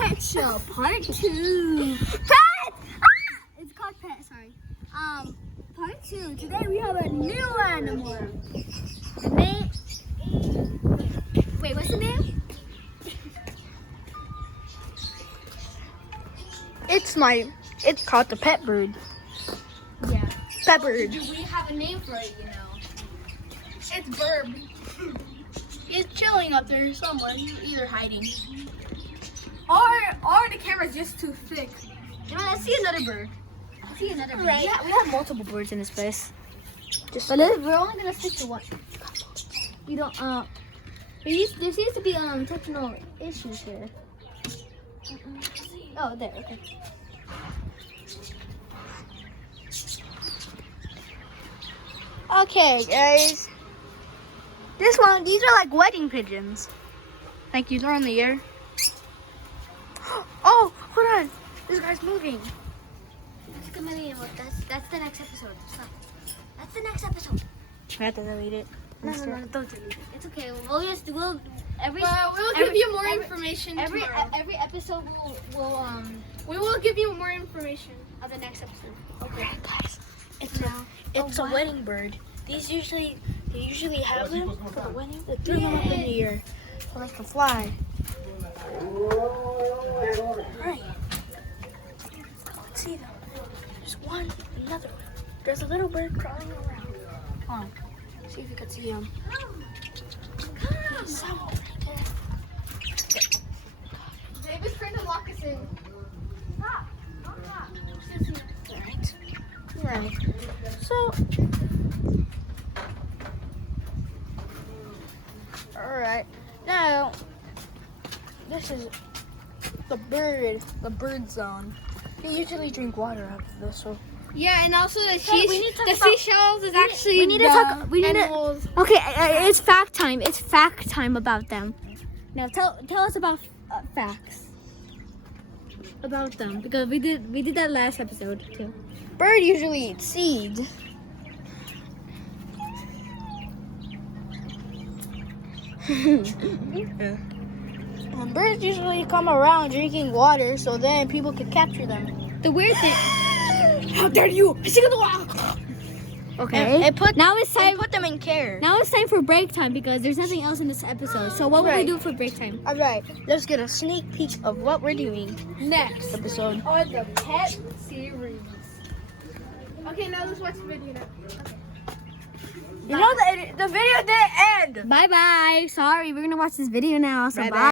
Pet Show Part 2. Pet! Ah! It's called Pet, sorry. Part 2. Today we have a new animal. The name... Wait, what's the name? It's called the pet bird. Yeah. Pet bird. We have a name for it, you know. It's Burb. He's chilling up there somewhere. He's either hiding. Or the camera's just too thick. You know, let's see another bird. Let's see another bird. Right. We have multiple birds in this place. Just But we're only gonna stick to one. We don't. There seems to be technical issues here. Oh, there. Okay. Okay, guys. These are like wedding pigeons. Like you throw in the air. Oh, hold on. This guy's moving. That's the next episode. Stop. That's the next episode. I have to delete it. No, don't delete it. It's okay. We'll every. We'll give you more information Every tomorrow. every episode will We will give you more information. on the next episode. Okay, guys. It's a wedding bird. They usually have them for the wedding. They throw them up in the air so they can fly. Alright. Let's see them. There's another one. There's a little bird crawling around. Hold on. See if you can see him. Somewhere right there. David's trying to lock us in. Right. So, alright. Now, this is the bird zone. They usually drink water out of this, so. Yeah, and also the we need to talk about- seashells is actually we need to talk. We need to. animals. Okay, it's fact time. It's fact time about them. Now tell us about facts about them because we did that last episode too. Bird usually eats seeds. Birds usually come around drinking water so then people can capture them. The weird thing. How dare you! Okay. And put Now it's time. put them in care. Now it's time for break time because there's nothing else in this episode. So what will we Right. do for break time? Alright, let's get a sneak peek of what we're doing Next episode. on the pet series. Okay, now let's watch the video now. You know the video didn't end. Bye bye. Sorry, we're gonna watch this video now. So Bye-bye. bye.